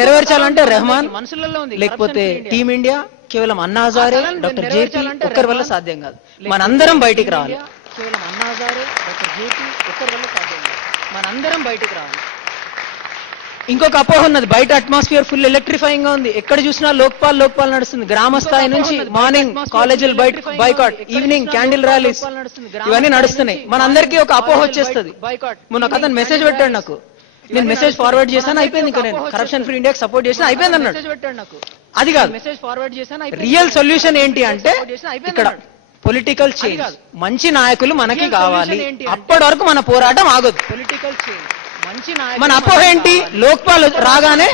నెరవేర్చాలంటే రెహమాన్ లేకపోతే team India, కేవలం Anna Hazare, doctor JP ఒక్కరి వల్ల సాధ్యం కాదు. మనందరం బయటికి రావాలి. కేవలం అన్నా హజారే, డాక్టర్ జేపీ ఒక్కరి వల్ల సాధ్యం కాదు. మనందరం బయటికి రావాలి. ఇంకొక అపోహ ఉన్నది, బయట అట్మాస్ఫియర్ ఫుల్ ఎలక్ట్రిఫైయింగ్ గా ఉంది, ఎక్కడ చూసినా లోక్పాల్ లోక్పాల్ నడుస్తుంది. గ్రామ స్థాయి నుంచి మార్నింగ్ కాలేజీలు బైకాట్, ఈవినింగ్ క్యాండిల్ ర్యాలీస్ ఇవన్నీ నడుస్తున్నాయి. మనందరికీ ఒక అపోహ వచ్చేస్తుంది. మొన్న ఒక అతను మెసేజ్ పెట్టాడు నాకు, నేను మెసేజ్ ఫార్వర్డ్ చేశాను అయిపోయింది, ఇంకా నేను కరప్షన్ ఫ్రీ ఇండియాకి సపోర్ట్ చేసినా అయిపోయింది అన్నాడు. అది కాదు, మెసేజ్ ఫార్వర్డ్ చేశాను. రియల్ సొల్యూషన్ ఏంటి అంటే ఇక్కడ పొలిటికల్ చేంజ్, మంచి నాయకులు మనకి కావాలి. అప్పటి వరకు మన పోరాటం ఆగదు. పొలిటికల్ చేంజ్, మన అపోహ ఏంటి, లోక్పాల్ రాగానే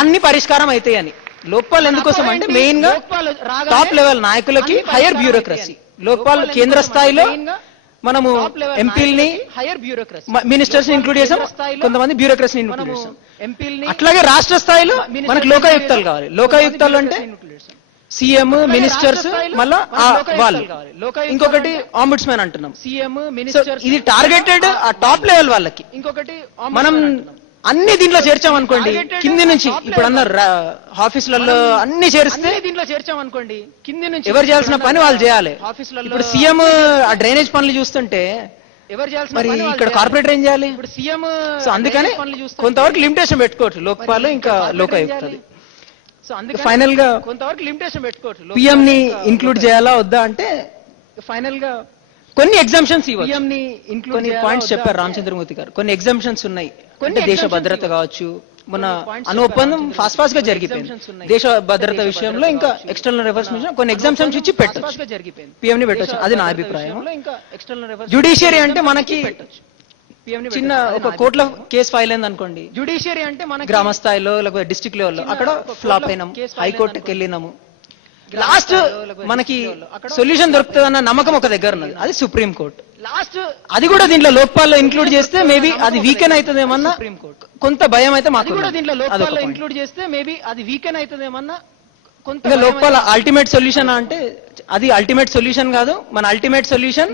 అన్ని పరిష్కారం అవుతాయి అని. లోక్పాల్ ఎందుకోసం అంటే మెయిన్ గా టాప్ లెవెల్ నాయకులకి హైయర్ బ్యూరోక్రసీ. లోక్పాల్ కేంద్ర స్థాయిలో మనము ఎంపీలని, మినిస్టర్స్ ఇంక్లూడ్ చేసాం, కొంతమంది బ్యూరోక్రసీని ఇంక్లూడ్ చేసాం. అట్లాగే రాష్ట్ర స్థాయిలో మనకు లోకాయుక్తాలు కావాలి. లోకాయుక్తాలు అంటే సీఎం, మినిస్టర్స్, మళ్ళా వాళ్ళు, ఇంకొకటి ఆంబుడ్స్మెన్ అంటున్నాం. ఇది టార్గెటెడ్ ఆ టాప్ లెవెల్ వాళ్ళకి. మనం అన్ని దీంట్లో చేర్చామనుకోండి, కింది నుంచి ఇప్పుడు అన్నారు ఆఫీసులలో అన్ని చేరిస్తే దీంట్లో చేర్చామనుకోండి, కింది నుంచి ఎవరు చేయాల్సిన పని వాళ్ళు చేయాలి. ఇప్పుడు సీఎం ఆ డ్రైనేజ్ పనులు చూస్తుంటే ఎవరు చేయాల్సిన, మరి ఇక్కడ కార్పొరేటర్ ఏం చేయాలి? ఇప్పుడు సీఎం. సో అందుకని కొంతవరకు లిమిటేషన్ పెట్టుకోవచ్చు లోక్పాల్ ఇంకా లోకాయుక్తది. సో అందుకే ఫైనల్ గా కొంతవరకు లిమిటేషన్ పెట్టుకోవచ్చు. పిఎం ని ఇంక్లూడ్ చేయాలా వద్దా అంటే ఫైనల్ గా కొన్ని ఎగ్జామ్షన్స్ ఇవ్వచ్చు. పిఎం ని కొన్ని పాయింట్స్ చెప్పారు రామచంద్రమూర్తి గారు. కొన్ని ఎగ్జామ్షన్స్ ఉన్నాయి, అంటే దేశ భద్రత కావచ్చు. మన అను ఒప్పందం ఫాస్ట్ గా జరిగిపోయింది. దేశ భద్రత విషయంలో ఇంకా ఎక్స్టర్నల్ అఫైర్స్ విషయంలో కొన్ని ఎగ్జామ్షన్స్ ఇచ్చి పెట్టచ్చు, పిఎం ని పెట్టచ్చు. అది నా అభిప్రాయం. జ్యుడిషియరీ అంటే మనకి చిన్న ఒక కోర్టులో కేసు ఫైల్ అయింది అనుకోండి, జ్యుడిషియరీ అంటే మన గ్రామ స్థాయిలో లేకపోతే డిస్ట్రిక్ట్ లెవెల్లో అక్కడ ఫ్లాప్ అయినాము, హైకోర్టుకి వెళ్ళినాము, లాస్ట్ మనకి సొల్యూషన్ దొరుకుతుంది అన్న నమ్మకం ఒక దగ్గర ఉన్నది, అది సుప్రీం కోర్టు. లాస్ట్ అది కూడా దీంట్లో లోక్పాల్లో ఇంక్లూడ్ చేస్తే మేబీ అది వీకెన్ అవుతుందేమన్నా కొంత భయం అయితే మాకు. దీంట్లో లోక్పాల్లో ఇంక్లూడ్ చేస్తే మేబీ అది వీకెన్ అవుతుందేమన్నా కొంత. లోక్పాల్ అల్టిమేట్ సొల్యూషన్ అంటే అది అల్టిమేట్ సొల్యూషన్ కాదు. మన అల్టిమేట్ సొల్యూషన్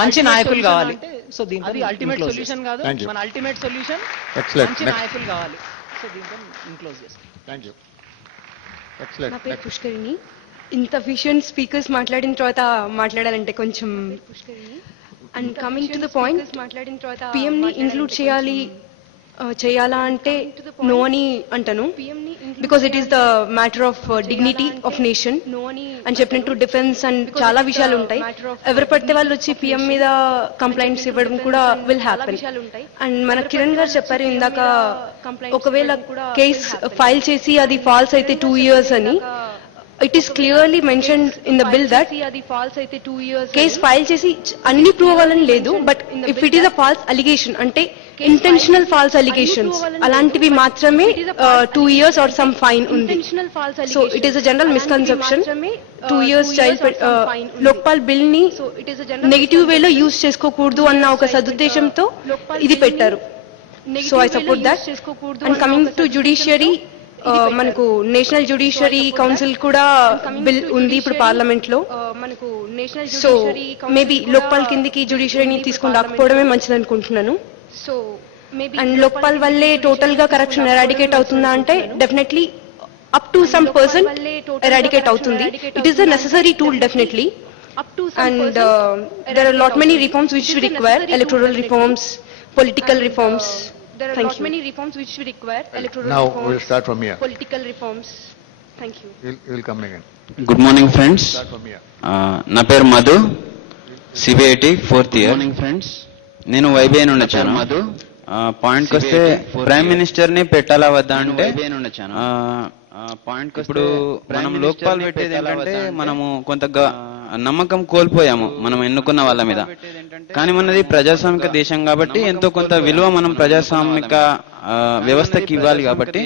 మంచి నాయకులు కావాలి. సో దీంట్లో అది అల్టిమేట్ సొల్యూషన్ కాదు, మన అల్టిమేట్ సొల్యూషన్ మంచి నాయకులు కావాలి. సో దీంట్లో ఇంక్లోజ్ చేస్తాం. Thank you. నా పేరు పుష్కరిణి. ఇంత విషయం స్పీకర్స్ మాట్లాడిన తర్వాత మాట్లాడాలంటే కొంచెం, and coming to the point, మాట్లాడిన తర్వాత పిఎం ని ఇంక్లూడ్ చేయాలా అంటే నో అని అంటాను. Because it is the matter of dignity of nation అని చెప్పినట్టు డిఫెన్స్ అండ్ చాలా విషయాలు ఉంటాయి. ఎవరు పడితే వాళ్ళు వచ్చి పిఎం మీద కంప్లైంట్స్ ఇవ్వడం కూడా విల్ హ్యాపెన్. అండ్ మన కిరణ్ గారు చెప్పారు ఇందాక, ఒకవేళ కేస్ ఫైల్ చేసి అది ఫాల్స్ అయితే 2 years అని. It is clearly mentioned in the bill that case file chesi anni prove avalani ledu, but if it is a false allegation ante intentional false allegations alantivi maatrame 2 years or some fine undi. So it is a general misconception. 2 years child lokpal bill ni negative way lo use cheskokudu anna oka saduddeshamto idi pettaru. So I support that. And coming to judiciary, మనకు national judiciary council కూడా bill ఉంది ఇప్పుడు parliament లో. So maybe Lokpal కిందికి జ్యుడిషియరీని తీసుకుని రాకపోవడమే మంచిది అనుకుంటున్నాను. And Lokpal వల్లే టోటల్ గా కరప్షన్ ఎరాడికేట్ అవుతుందా అంటే definitely up to some person eradicate అవుతుంది. It is the necessary tool definitely. And there are lot many reforms which require electoral reforms, political reforms. There are lot many reforms which we require, electoral now reforms. Now we'll start from here. Political reforms. Thank you. We'll come again. Good morning, friends. Start from here. నా పేరు Madhu, CBIT 4th year. Good morning, friends. నేను YBI నుండి వచ్చాను. మధు, పాయింట్కి వస్తే prime minister ని పెట్టాలా వద్దా అంటే పాయింట్ ఇప్పుడు మనం లోక్పాల్ పెట్టేది ఏంటంటే మనము కొంత నమ్మకం కోల్పోయాము మనం ఎన్నుకున్న వాళ్ళ మీద. కానీ మనది ప్రజాస్వామిక దేశం కాబట్టి ఎంతో కొంత విలువ మనం ప్రజాస్వామిక వ్యవస్థకి ఇవ్వాలి కాబట్టి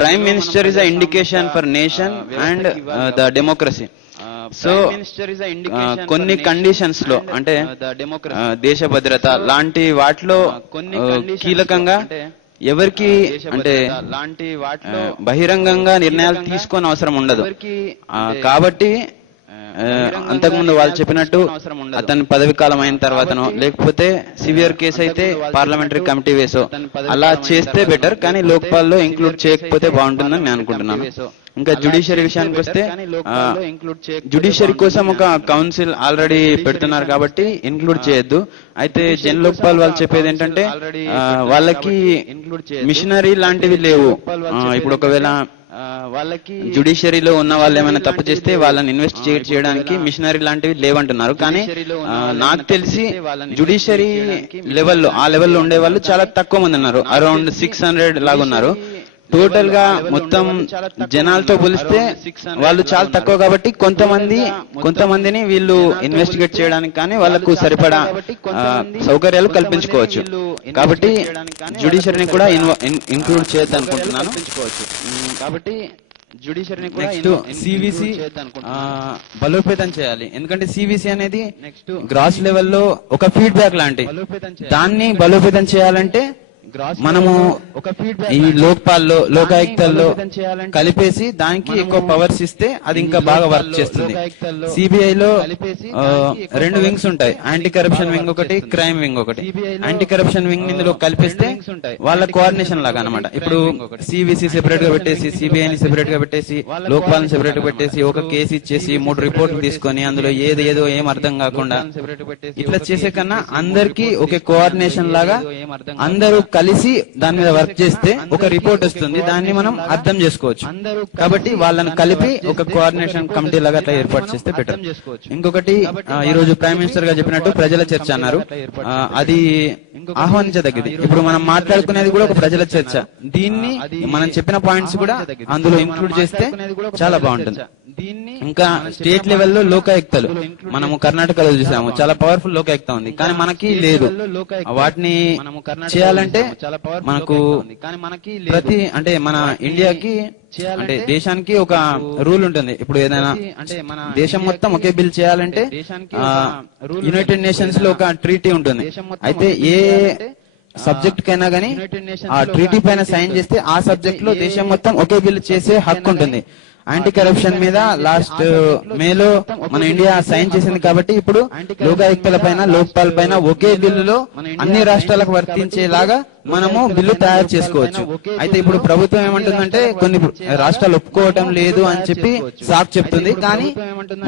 prime minister is a indication for nation and the democracy. So కొన్ని కండిషన్స్ లో అంటే దేశ భద్రత లాంటి వాటిలో కీలకంగా ఎవరికి అంటే బహిరంగంగా నిర్ణయాలు తీసుకొని అవసరం ఉండదు. కాబట్టి అంతకుముందు వాళ్ళు చెప్పినట్టు అతని పదవి కాలం అయిన తర్వాతనో లేకపోతే సివియర్ కేసు అయితే పార్లమెంటరీ కమిటీ వేసో అలా చేస్తే బెటర్, కానీ లోక్పాల్లో ఇంక్లూడ్ చేయకపోతే బాగుంటుందని నేను అనుకుంటున్నాను. ఇంకా జ్యుడిషియరీ విషయానికి వస్తే జ్యుడిషియరీ కోసం ఒక కౌన్సిల్ ఆల్రెడీ పెడుతున్నారు కాబట్టి ఇంక్లూడ్ చేయొద్దు. అయితే జన్ లోక్పాల్ వాళ్ళు చెప్పేది ఏంటంటే వాళ్ళకి మిషనరీ లాంటివి లేవు. ఇప్పుడు ఒకవేళ వాళ్ళకి జ్యుడిషియరీలో ఉన్న వాళ్ళు ఏమైనా తప్పు చేస్తే వాళ్ళని ఇన్వెస్టిగేట్ చేయడానికి మిషనరీ లాంటివి లేవంటున్నారు. కానీ నాకు తెలిసి జ్యుడిషియరీ లెవెల్లో ఆ లెవెల్లో ఉండే వాళ్ళు చాలా తక్కువ మంది ఉన్నారు, అరౌండ్ 600 లాగా ఉన్నారు. టోటల్ గా మొత్తం జనాలతో పోలిస్తే వాళ్ళు చాలా తక్కువ కాబట్టి కొంతమందిని వీళ్ళు ఇన్వెస్టిగేట్ చేయడానికి కానీ వాళ్ళకు సరిపడా సౌకర్యాలు కల్పించుకోవచ్చు. కాబట్టి జ్యుడిషియరీని కూడా ఇంక్లూడ్ చేయొద్దు అనుకుంటున్నాను. కాబట్టి జ్యుడిషియరీని కూడా సివిసి బలోపేతం చేయాలి. ఎందుకంటే సివిసి అనేది గ్రాస్ లెవెల్లో ఒక ఫీడ్బ్యాక్ లాంటి, దాన్ని బలోపేతం చేయాలంటే మనము ఈ లోక్పాల్లో లోకాయుక్తల్లో కలిపేసి దానికి ఎక్కువ పవర్స్ ఇస్తే అది ఇంకా బాగా వర్క్ చేస్తుంది. సిబిఐలో 2 వింగ్స్ ఉంటాయి, యాంటీ కరప్షన్ వింగ్ ఒకటి, క్రైమ్ వింగ్ ఒకటి. యాంటీ కరప్షన్ వింగ్ ఇందులో కలిపేస్తే వాళ్ళ కోఆర్డినేషన్ లాగా అనమాట. ఇప్పుడు సివిసి సెపరేట్ గా పెట్టేసి, సిబిఐని సెపరేట్ గా పెట్టేసి, లోక్పాల్ సెపరేట్ గా పెట్టేసి ఒక కేసు ఇచ్చేసి 3 రిపోర్ట్లు తీసుకొని అందులో ఏదో ఏం అర్థం కాకుండా ఇట్లా చేసే కన్నా అందరికి ఒక కోఆర్డినేషన్ లాగా అందరూ కలిసి దాని మీద వర్క్ చేస్తే ఒక రిపోర్ట్ వస్తుంది, దాన్ని మనం అర్థం చేసుకోవచ్చు. కాబట్టి వాళ్ళని కలిపి ఒక కోఆర్డినేషన్ కమిటీ లాగా అట్లా ఏర్పాటు చేస్తే బెటర్. ఇంకొకటి ఈ రోజు ప్రైమ్ మినిస్టర్ గా చెప్పినట్టు ప్రజల చర్చ అన్నారు, అది ఆహ్వానించదగ్గది. ఇప్పుడు మనం మాట్లాడుకునేది కూడా ఒక ప్రజల చర్చ, దీన్ని మనం చెప్పిన పాయింట్స్ కూడా అందులో ఇంక్లూడ్ చేస్తే చాలా బాగుంటుంది. ఇంకా స్టేట్ లెవెల్లో లోకాయుక్తలు మనము కర్ణాటకలో చూసాము, చాలా పవర్ఫుల్ లోకాయుక్త ఉంది, కానీ మనకి లేదు. వాటిని చేయాలంటే మనకు ప్రతి అంటే మన ఇండియాకి అంటే దేశానికి ఒక రూల్ ఉంటుంది. ఇప్పుడు ఏదైనా దేశం మొత్తం ఒకే బిల్ చేయాలంటే యునైటెడ్ నేషన్స్ లో ఒక ట్రీటీ ఉంటుంది. అయితే ఏ సబ్జెక్ట్ కైనా గానీ ఆ ట్రీటీ పైన సైన్ చేస్తే ఆ సబ్జెక్ట్ లో దేశం మొత్తం ఒకే బిల్ చేసే హక్కు ఉంటుంది. యాంటీ కరప్షన్ మీద లాస్ట్ మేలో మన ఇండియా సైన్ చేసింది కాబట్టి ఇప్పుడు లోకాయుక్తల పైన లోక్పాల్ పైన ఒకే బిల్లులో అన్ని రాష్ట్రాలకు వర్తించేలాగా మనము బిల్లు తయారు చేసుకోవచ్చు. అయితే ఇప్పుడు ప్రభుత్వం ఏమంటుందంటే కొన్ని రాష్ట్రాలు ఒప్పుకోవటం లేదు అని చెప్పి సాక్ చెప్తుంది, కానీ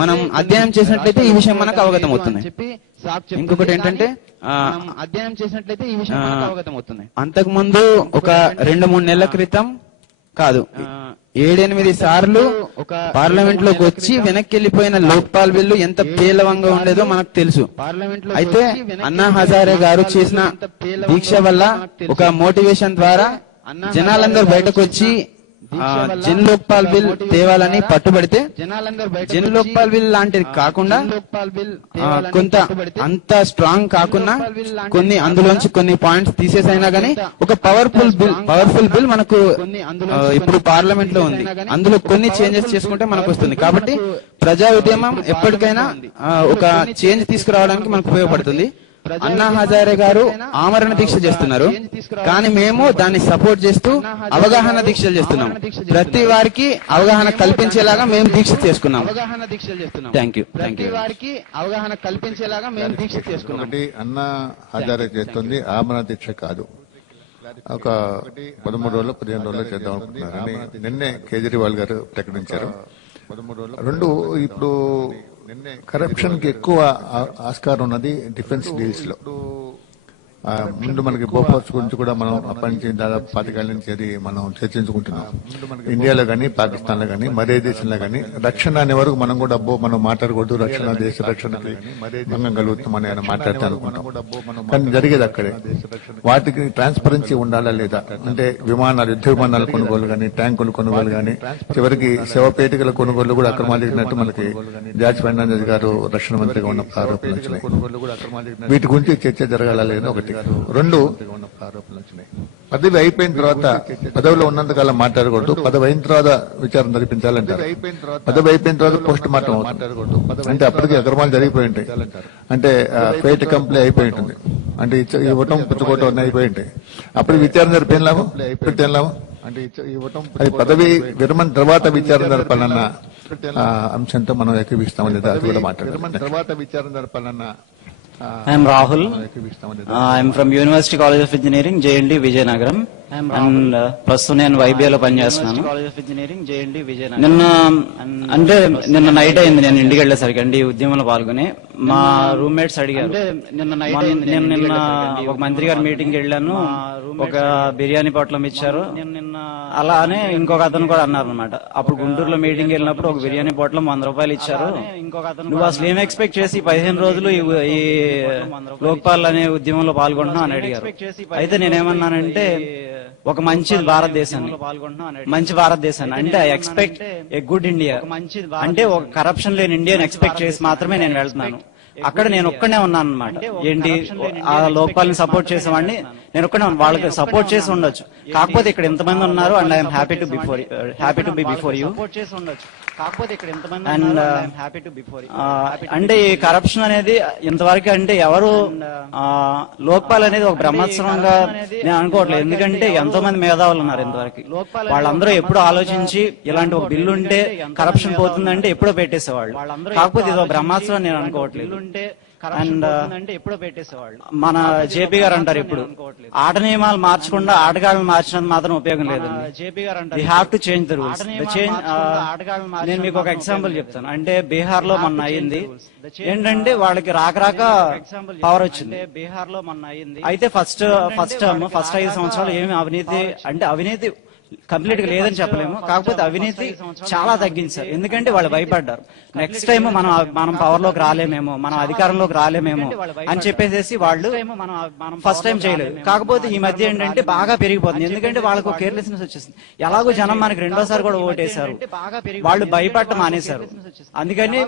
మనం అధ్యయనం చేసినట్లయితే ఈ విషయం మనకు అవగతం అవుతుంది. ఇంకొకటి ఏంటంటే అంతకు ముందు ఒక 2-3 నెలల క్రితం కాదు 7-8 సార్లు పార్లమెంట్ లోకి వచ్చి వెనక్కి వెళ్లిపోయిన లోక్పాల్ బిల్లు ఎంత పేలవంగా ఉండేదో మనకు తెలుసు. అయితే అన్నా హజారే గారు చేసిన దీక్ష వల్ల ఒక మోటివేషన్ ద్వారా జనాలందరూ బయటకు వచ్చి జన్ లోక్పాల్ బిల్ తేవాలని పట్టుబడితే జన్ లోక్పాల్ బిల్ లాంటిది కాకుండా కొంత అంత స్ట్రాంగ్ కాకుండా కొన్ని అందులోంచి కొన్ని పాయింట్స్ తీసేసైనా గానీ ఒక పవర్ఫుల్ బిల్ మనకు ఇప్పుడు పార్లమెంట్ లో ఉంది. అందులో కొన్ని చేంజెస్ చేసుకుంటే మనకు వస్తుంది. కాబట్టి ప్రజా ఉద్యమం ఎప్పటికైనా ఒక చేంజ్ తీసుకురావడానికి మనకు ఉపయోగపడుతుంది. అన్నా హజారే గారు ఆమరణ దీక్ష చేస్తున్నారు, కానీ మేము దాన్ని సపోర్ట్ చేస్తూ అవగాహన దీక్షలు చేస్తున్నాం. ప్రతి వారికి అవగాహన కల్పించేలాగా మేము దీక్ష చేసుకున్నాం. Thank you. వారికి అవగాహన కల్పించేలాగా మేము దీక్ష చేసుకున్నాం. ఒకటి అన్నా హజారే చేస్తుంది ఆమరణ దీక్ష కాదు, ఒక 13 రోజులు 15 రోజులు చేద్దాం అనుకుంటున్నారని నిన్నే కేజ్రీవాల్ గారు ప్రకటించారు. 2 ఇప్పుడు కరప్షన్ కి ఎక్కువ ఆస్కారం ఉన్నది డిఫెన్స్ డీల్స్ లో. ముందు మనకి బోఫోర్స్ గురించి కూడా మనం అప్పటి నుంచి దాదాపు 25 ఏళ్ల నుంచి అది మనం చర్చించుకుంటున్నాం. ఇండియాలో కానీ పాకిస్తాన్ లో కానీ మరే దేశంలో కానీ రక్షణ అనే వరకు మనం కూడా మనం మాట్లాడకూడదు, రక్షణ దేశ రక్షణకి భంగం కలుగుతామని ఆయన మాట్లాడితే అనుకుంటాం. కానీ జరిగేది అక్కడే. వాటికి ట్రాన్స్పరెన్సీ ఉండాలా లేదా అంటే విమానాలు, యుద్ధ విమానాల కొనుగోలు కానీ, ట్యాంకుల కొనుగోలు కానీ, చివరికి శవపేటికల కొనుగోలు కూడా అక్రమాలు జరిగినట్టు మనకి జార్జ్ ఫెర్నాండెస్ గారు రక్షణ మంత్రిగా ఉన్నప్పుడు ఆరోపణలు వచ్చినాయి. వీటి గురించి చర్చ జరగాలా లేదా ఒకటి. 2 పదవి అయిపోయిన తర్వాత పదవిలో ఉన్నంతకాలం మాట్లాడకూడదు, పదవి అయిన తర్వాత విచారణ జరిపించాలంటారు. పదవి అయిపోయిన తర్వాత పోస్ట్ మార్టం అవుతుంది, అంటే అప్పటికి అక్రమాలు జరిగిపోయి ఉంటాయి, అంటే ఫేట్ కంప్లీ అయిపోయి ఉంటుంది, అంటే ఇవ్వటం పుచ్చుకోవటం అన్నీ అయిపోయి ఉంటాయి. అప్పుడు విచారణ జరిపేం లాభం, అది పదవి విరమణ తర్వాత విచారణ జరపాలన్న అంశంతో మనం ఏకీవిస్తాం లేదా అది కూడా మాట్లాడదాం. తర్వాత విచారణ జరపాలన్న I am Rahul. I am from University College of Engineering, JND Vijayanagaram. And ప్రస్తుతం నేను వైబీఏలో పనిచేస్తున్నాను. నిన్న నైట్ అయింది నేను ఇంటికి వెళ్ళేసరికి అండి ఉద్యమంలో పాల్గొని. మా రూమ్మేట్స్ అడిగారు, నేను నిన్న ఒక మంత్రి గారి మీటింగ్ వెళ్ళాను, ఒక బిర్యానీ పొట్లం ఇచ్చారు అలా అని ఇంకొక అతను కూడా అన్నారు అనమాట. అప్పుడు గుంటూరులో మీటింగ్ వెళ్ళినప్పుడు ఒక బిర్యానీ పొట్లం 100 రూపాయలు ఇచ్చారు, నువ్వు అసలు ఏం ఎక్స్పెక్ట్ చేసి 15 రోజులు ఈ లోక్పాల్ అనే ఉద్యమంలో పాల్గొంటున్నావు అని అడిగారు. అయితే నేనేమన్నానంటే ఒక మంచి భారతదేశాన్ని అంటే I expect a good India, అంటే ఒక కరప్షన్ లేని ఇండియాని ఎక్స్పెక్ట్ చేసి మాత్రమే నేను వెళ్తున్నాను. అక్కడ నేను ఒక్కనే ఉన్నాను అనమాట. ఏంటి ఆ లోక్పాల్ని సపోర్ట్ చేసేవాడిని నేను ఒక్కనే, వాళ్ళకి సపోర్ట్ చేసి ఉండొచ్చు, కాకపోతే ఇక్కడ ఎంతమంది ఉన్నారు and I'm happy to be before you. And అంటే ఈ కరప్షన్ అనేది ఇంతవరకు అంటే ఎవరు లోక్పాల్ అనేది ఒక బ్రహ్మోత్సవంగా నేను అనుకోవట్లేదు. ఎందుకంటే ఎంతో మంది మేధావులు ఉన్నారు ఇంతవరకు, వాళ్ళందరూ ఎప్పుడు ఆలోచించి ఇలాంటి ఒక బిల్లు ఉంటే కరప్షన్ పోతుందంటే ఎప్పుడో పెట్టేసేవాళ్ళు. కాకపోతే ఇది ఒక బ్రహ్మోత్సవం నేను అనుకోవట్లేదు. అండ్ మన జేపీ గారు అంటారు ఇప్పుడు ఆట నియమాలు మార్చకుండా ఆటగాళ్ళని మార్చినందుకు మాత్రం ఉపయోగం లేదండి. We have to change the rules. నేను మీకు ఒక ఎగ్జాంపుల్ చెప్తాను. అంటే బీహార్ లో మొన్న అయింది ఏంటంటే వాళ్ళకి రాక పవర్ వచ్చింది. అయితే ఫస్ట్ 5 సంవత్సరాలు ఏమి అవినీతి అంటే అవినీతి కంప్లీట్ గా లేదని చెప్పలేము, కాకపోతే అవినీతి చాలా తగ్గించారు. ఎందుకంటే వాళ్ళు భయపడ్డారు నెక్స్ట్ టైం మనం పవర్ లోకి రాలేమేమో, మనం అధికారంలోకి రాలేమేమో అని చెప్పేసి వాళ్ళు ఫస్ట్ టైం చేయలేదు. కాకపోతే ఈ మధ్య ఏంటంటే బాగా పెరిగిపోతుంది, ఎందుకంటే వాళ్ళకు కేర్లెస్నెస్ వచ్చేసింది. ఎలాగో జనం మనకి రెండోసారి కూడా ఓటేశారు, వాళ్ళు భయపడటం మానేశారు. అందుకని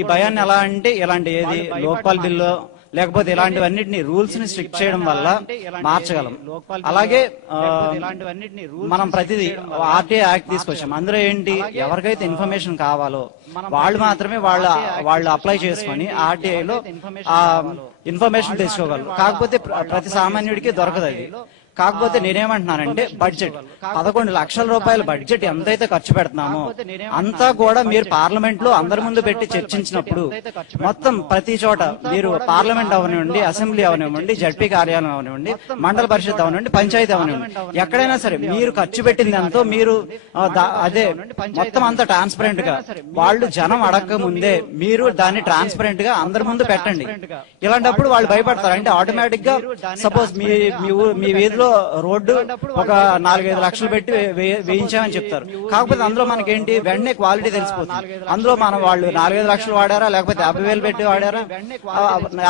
ఈ భయాన్ని ఎలా అంటే ఇలాంటి ఏది లోక్పాల్ బిల్లు లేకపోతే ఇలాంటివన్నిటిని రూల్స్ ని స్ట్రిక్ట్ చేయడం వల్ల మార్చగలం. అలాగే మనం ప్రతిదీ ఆర్టీఐ యాక్ట్ తీసుకొచ్చాం. అందులో ఏంటి ఎవరికైతే ఇన్ఫర్మేషన్ కావాలో వాళ్ళు మాత్రమే వాళ్ళు అప్లై చేసుకొని ఆర్టీఐలో ఇన్ఫర్మేషన్ తెచ్చుకోగలరు. కాకపోతే ప్రతి సామాన్యుడికి దొరకదు అది. కాకపోతే నేనేమంటున్నానంటే బడ్జెట్ 11 లక్షల రూపాయల బడ్జెట్ ఎంతైతే ఖర్చు పెడుతున్నామో అంతా కూడా మీరు పార్లమెంట్ లో అందరి ముందు పెట్టి చర్చించినప్పుడు మొత్తం ప్రతి చోట మీరు పార్లమెంట్ అవనివ్వండి, అసెంబ్లీ అవనివ్వండి, జడ్పీ కార్యాలయం అవనివ్వండి, మండల పరిషత్ అవనివ్వండి, పంచాయతీ అవనివ్వండి, ఎక్కడైనా సరే మీరు ఖర్చు పెట్టింది ఎంతో మీరు అదే మొత్తం అంతా ట్రాన్స్పరెంట్ గా వాళ్ళు జనం అడగక ముందే మీరు దాన్ని ట్రాన్స్పరెంట్ గా అందరి ముందు పెట్టండి. ఇలాంటప్పుడు వాళ్ళు భయపడతారు. అంటే ఆటోమేటిక్ గా సపోజ్ మీ వీధిలో రోడ్డు ఒక 4-5 లక్షలు పెట్టి వేయించామని చెప్తారు. కాకపోతే అందులో మనకేంటి వెంటనే క్వాలిటీ తెలిసిపోతుంది. అందులో వాళ్ళు 4-5 లక్షలు వాడారా లేకపోతే 50,000 పెట్టి వాడారా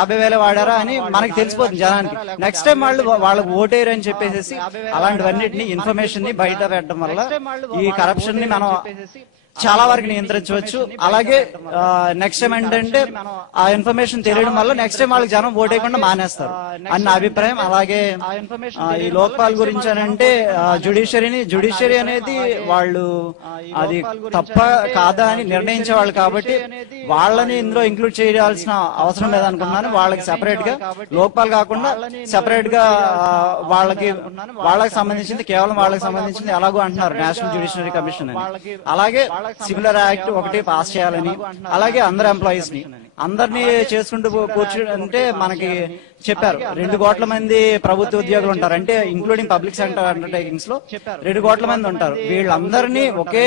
50,000 వాడారా అని మనకి తెలిసిపోతుంది జనానికి. నెక్స్ట్ టైం వాళ్ళకు ఓటేరు అని చెప్పేసి అలాంటివన్నిటిని ఇన్ఫర్మేషన్ ని బయట పెట్టడం వల్ల ఈ కరప్షన్ ని మనం చాలా వరకు నియంత్రించవచ్చు. అలాగే నెక్స్ట్ టైం ఏంటంటే ఆ ఇన్ఫర్మేషన్ తెలియడం వల్ల నెక్స్ట్ టైం వాళ్ళకి జనం ఓటేయకుండా మానేస్తారు అని నా అభిప్రాయం. అలాగే ఈ లోక్పాల్ గురించి అని అంటే జ్యుడిషియరీ అనేది వాళ్ళు అది తప్ప కాదా అని నిర్ణయించే వాళ్ళు కాబట్టి వాళ్ళని ఇందులో ఇంక్లూడ్ చేయాల్సిన అవసరం లేదనుకున్నాను. వాళ్ళకి సెపరేట్ గా లోక్పాల్ కాకుండా సెపరేట్ గా వాళ్ళకి సంబంధించింది కేవలం వాళ్ళకి సంబంధించింది ఎలాగో అంటున్నారు నేషనల్ జ్యుడిషియరీ కమిషన్ అని. అలాగే సిమిలర్ యాక్ట్ ఒకటి పాస్ చేయాలని, అలాగే అందరు ఎంప్లాయీస్ ని అందరినీ చేసుకుంటూ కూర్చుంటే మనకి చెప్పారు 2 కోట్ల మంది ప్రభుత్వ ఉద్యోగులు ఉంటారు. అంటే ఇంక్లూడింగ్ పబ్లిక్ సెక్టర్ అండర్టేకింగ్స్ లో 2 కోట్ల మంది ఉంటారు. వీళ్ళందరినీ ఒకే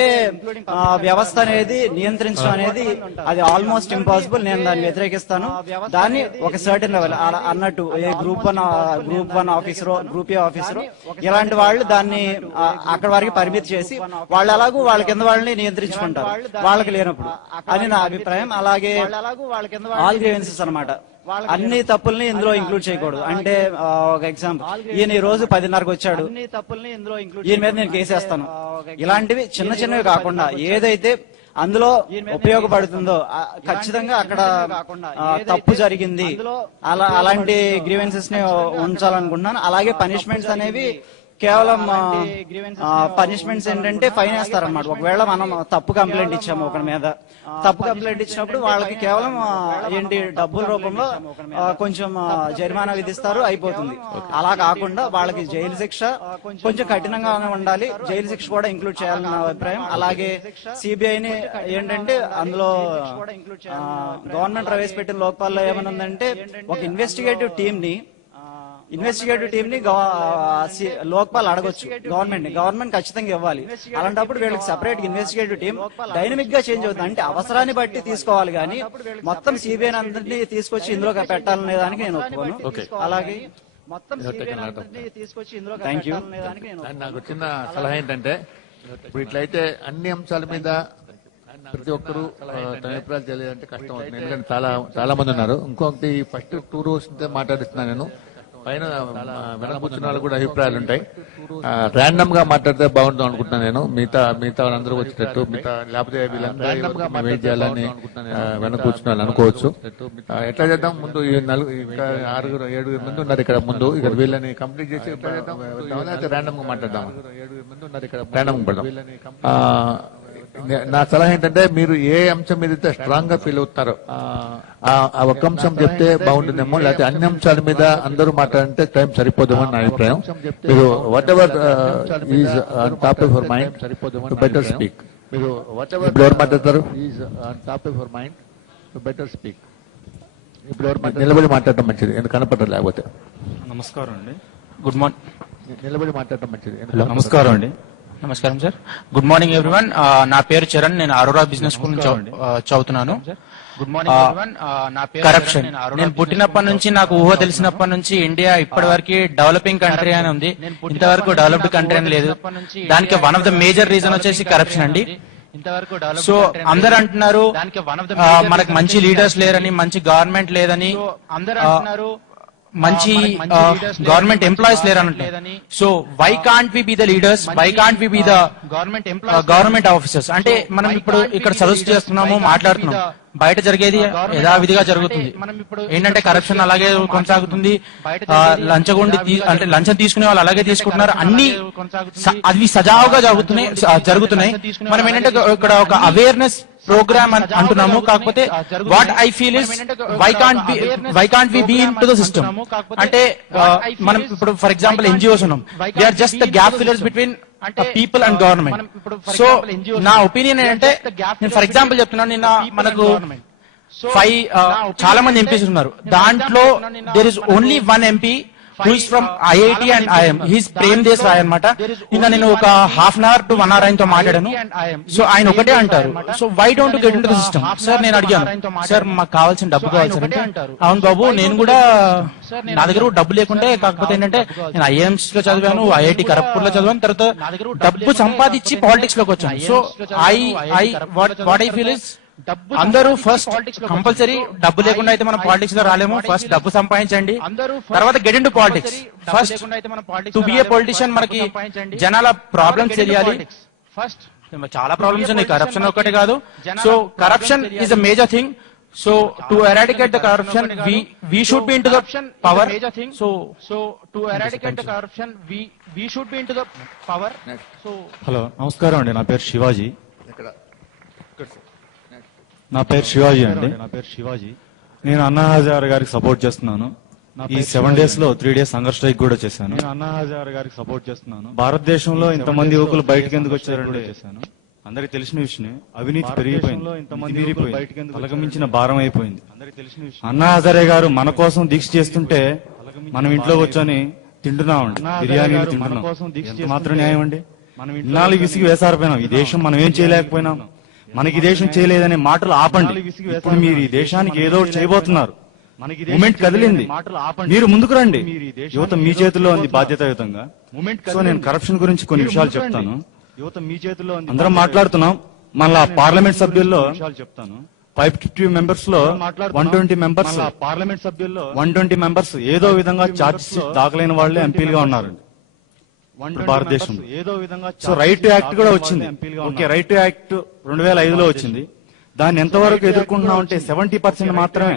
వ్యవస్థ అనేది నియంత్రించడం అనేది అది ఆల్మోస్ట్ ఇంపాసిబుల్. నేను దాన్ని వ్యతిరేకిస్తాను. దాన్ని ఒక సర్టెన్ లెవెల్ అన్నట్టు group 1 officer, group A officer ఇలాంటి వాళ్ళు దాన్ని అక్కడ వరకు పరిమితి చేసి వాళ్ళు ఎలాగూ వాళ్ళ కింద వాళ్ళని నియంత్రించుకుంటారు వాళ్ళకి లేనప్పుడు అని నా అభిప్రాయం. అలాగే ఆల్ గ్రీవెన్సెస్ అన్నమాట, అన్ని తప్పుల్ని ఇందులో ఇంక్లూడ్ చేయకూడదు. అంటే ఒక ఎగ్జాంపుల్, ఈయన ఈ రోజు 10:30కి వచ్చాడు, ఈయన మీద నేను కేసేస్తాను. ఇలాంటివి చిన్నవి కాకుండా ఏదైతే అందులో ఉపయోగపడుతుందో ఖచ్చితంగా అక్కడ తప్పు జరిగింది అలాంటి గ్రీవెన్సెస్ ని ఉంచాలనుకుంటున్నాను. అలాగే పనిష్మెంట్స్ అనేవి కేవలం పనిష్మెంట్స్ ఏంటంటే ఫైన్ వేస్తారన్నమాట. ఒకవేళ మనం తప్పు కంప్లైంట్ ఇచ్చాము ఒకరి మీద, తప్పు కంప్లైంట్ ఇచ్చినప్పుడు వాళ్ళకి కేవలం ఏంటి డబ్బుల రూపంలో కొంచెం జరిమానా విధిస్తారు, అయిపోతుంది. అలా కాకుండా వాళ్ళకి జైలు శిక్ష కొంచెం కఠినంగా ఉండాలి, జైలు శిక్ష కూడా ఇంక్లూడ్ చేయాలని నా అభిప్రాయం. అలాగే సిబిఐని ఏంటంటే అందులో గవర్నమెంట్ ప్రవేశపెట్టిన లోక్పాల్లో ఏమైనా ఉందంటే ఒక ఇన్వెస్టిగేటివ్ టీమ్ ని లోక్పాల్ అడగొచ్చు గవర్నమెంట్ ఖచ్చితంగా ఇవ్వాలి. అలాంటప్పుడు వీళ్ళకి సెపరేట్ ఇన్వెస్టిగేటివ్ టీం డైనమిక్ గా చేంజ్ అవుతుంది. అంటే అవసరాన్ని బట్టి తీసుకోవాలి కానీ మొత్తం సిబిఐ అందరినీ తీసుకొచ్చి ఇందులో పెట్టాలనే దానికి నేను ఒప్పుకోను. అలాగే మొత్తం తీసుకొచ్చి ఇందులో పెట్టాలనేదానికి నాకు చిన్న సలహా ఏంటంటే, ఇప్పుడు ఇట్లయితే అన్ని అంశాల మీద ప్రతి ఒక్కరు తన అభిప్రాయాలు తెలియాలంటే కష్టం అవుతుంది. ఎందుకంటే చాలా మంది ఉన్నారు. ఇంకొకటి ఫస్ట్ 2 రోజు మాట్లాడిస్తున్నాను నేను. పైన వెనక కూర్చున్న వాళ్ళు కూడా అభిప్రాయాలు ఉంటాయి. ర్యాండమ్ గా మాట్లాడితే బాగుంటుంది అనుకుంటున్నాను నేను. మిగతా వాళ్ళందరూ వచ్చేటట్టు, లేకపోతే వీళ్ళందరూ వెయిట్ చేయాలని వెనక కూర్చున్న వాళ్ళు అనుకోవచ్చు. ఎట్లా చేద్దాం, ముందు ఈ 6-7 మంది ఉన్నారు ఇక్కడ ముందు, ఇక్కడ వీళ్ళని కంప్లీట్ చేసి ర్యాండమ్ గా మాట్లాడదాం. ర్యాండమ్ గా నా సలహా ఏంటంటే, మీరు ఏ అంశం మీద అయితే స్ట్రాంగ్ గా ఫీల్ అవుతారో ఆ ఒక్క అంశం చెప్తే బాగుంటుందేమో, లేకపోతే అన్ని అంశాల మీద అందరూ మాట్లాడంటే టైం సరిపోదేమో నా అభిప్రాయం. మీరు what ever is on top of your mind to better speak. మీరు ఇప్పుడు ఎవరు మాట్లాడతారు? On top of your mind to better speak. ఇప్పుడు ఎవరు నిలబడి మాట్లాడటం మంచిది, ఎందుకు కనపడరు లేకపోతే. నమస్కారం అండి, గుడ్ మార్నింగ్. నిలబడి మాట్లాడటం మంచిది. నమస్కారం అండి. నమస్కారం సార్, గుడ్ మార్నింగ్ ఎవ్రీవన్. నా పేరు చరణ్, నేను అరోరా బిజినెస్ స్కూల్ చదువుతున్నాను. కరప్షన్, నేను పుట్టినప్పటి నుంచి నాకు ఊహ తెలిసినప్పటి నుంచి ఇండియా ఇప్పటి వరకు డెవలపింగ్ కంట్రీ అని ఉంది, ఇంతవరకు డెవలప్డ్ కంట్రీ అని లేదు. దానికి one of the major reason వచ్చేసి కరప్షన్ అండి. సో అందరు అంటున్నారు మనకు మంచి లీడర్స్ లేరని, మంచి గవర్నమెంట్ లేదని, అందరూ అంటున్నారు మంచి గవర్నమెంట్ ఎంప్లాయీస్ లేరన్నట్టు. So why can't we be the leaders, why can't we be the government officers? అంటే మనం ఇప్పుడు ఇక్కడ సజెస్ట్ చేస్తున్నాము, మాట్లాడుతున్నాం, బయట జరిగేది యథావిధిగా జరుగుతుంది. ఏంటంటే కరప్షన్ అలాగే కొనసాగుతుంది, లంచం తీసుకునే వాళ్ళు అలాగే తీసుకుంటున్నారు, అన్ని అవి సజావుగా జరుగుతున్నాయి. మనం ఏంటంటే ఇక్కడ ఒక అవేర్నెస్ ప్రోగ్రామ్ అంటున్నాము. కాకపోతే what I feel is why can't we be into the system. అంటే మనం ఇప్పుడు ఫర్ ఎగ్జాంపుల్ ఎన్జిఓస్ ఉన్నాం, we are just the gap fillers between people and government. So నా ఒపీనియన్ ఏంటంటే, నేను ఫర్ ఎగ్జాంపుల్ చెప్తున్నాను, నిన్న మనకు 5 చాలా మంది ఎంపీస్ ఉన్నారు, దాంట్లో there is only 1 MP who is from IIT and IIM. He's Premdesh Rai అన్నమాట. నిన్న నేను ఒక half an hour to 1 hour ఆయనతో మాట్లాడాను. సో ఆయన ఒకటే అంటారు, so why don't get into the system? Sir నేను అడిగాను, సార్ మాకు కావాల్సిన డబ్బు కావాలి సార్ అంటే, అవును బాబు నేను కూడా నా దగ్గర డబ్బు లేకుంటే, కాకపోతే ఏంటంటే నేను ఐఎమ్స్ లో చదివాను, ఐఐటి ఖరగ్పూర్ లో చదివాను, తర్వాత డబ్బు సంపాదించి పాలిటిక్స్ లోకి వచ్చాను. So what I feel is, అందరూ ఫస్ట్ కంపల్సరీ డబ్బు లేకుండా అయితే మనం పాలిటిక్స్ లో రాలేము. ఫస్ట్ డబ్బు సంపాదించండి, తర్వాత get in to politics. First to be A politician మనకి జనాల ప్రాబ్లమ్స్ తెలియాలి. ఫస్ట్ చాలా ప్రాబ్లమ్స్ ఉన్నాయి, కరప్షన్ ఒకటే కాదు. So corruption is a major thing. So to eradicate the corruption we should be into the power. So to eradicate the corruption we should be into the power. So hello, నమస్కారం అండి, నా పేరు శివాజీ. నా పేరు శివాజీ. నేను అన్నా హజారే గారికి సపోర్ట్ చేస్తున్నాను. ఈ 7 days లో 3 days హంగర్ స్ట్రైక్ కూడా చేశాను. అన్నా హజారే గారికి సపోర్ట్ చేస్తున్నాను. భారతదేశంలో ఇంతమంది యువకులు బయటకు ఎందుకు వచ్చారంటే చేశాను, అందరికి తెలిసిన విషయం, అవినీతి పెరిగిపోయింది, తలగమించిన భారం అయిపోయింది. అన్నా హజారే గారు మన కోసం దీక్ష చేస్తుంటే మనం ఇంట్లో కూర్చొని తింటున్నామండి, బిర్యానీలు తింటున్నాం. ఎంత మాత్రం న్యాయం అండి? ఇన్నాళ్ళు విసిగి వేసారిపోయినాం, ఈ దేశం మనం ఏం చేయలేకపోయినాం, మనకి దేశం చేయలేదనే మాటలు ఆపండి. ఇప్పుడు మీరు ఈ దేశానికి ఏదో చేయబోతున్నారు, మూమెంట్ కదిలింది, మీరు ముందుకు రండి. యువత మీ చేతిలో ఉంది బాధ్యతాయుతంగా. సో నేను కరప్షన్ గురించి కొన్ని విషయాలు చెప్తాను. యువత మీ చేతిలో అందరం మాట్లాడుతున్నాం. మళ్ళా పార్లమెంట్ సభ్యుల్లో చెప్తాను, 550 members లో 120 members, పార్లమెంట్ సభ్యుల్లో 120 members ఏదో విధంగా ఛార్జ్ దాఖలైన వాళ్ళే ఎంపీలుగా ఉన్నారండి భారతదేశంలో. ఏదో విధంగా సో రైట్ టు యాక్ట్ కూడా వచ్చింది. ఓకే, రైట్ టు యాక్ట్ 2005లో వచ్చింది. దాన్ని ఎంతవరకు ఎదుర్కొంటున్నాం అంటే 70% మాత్రమే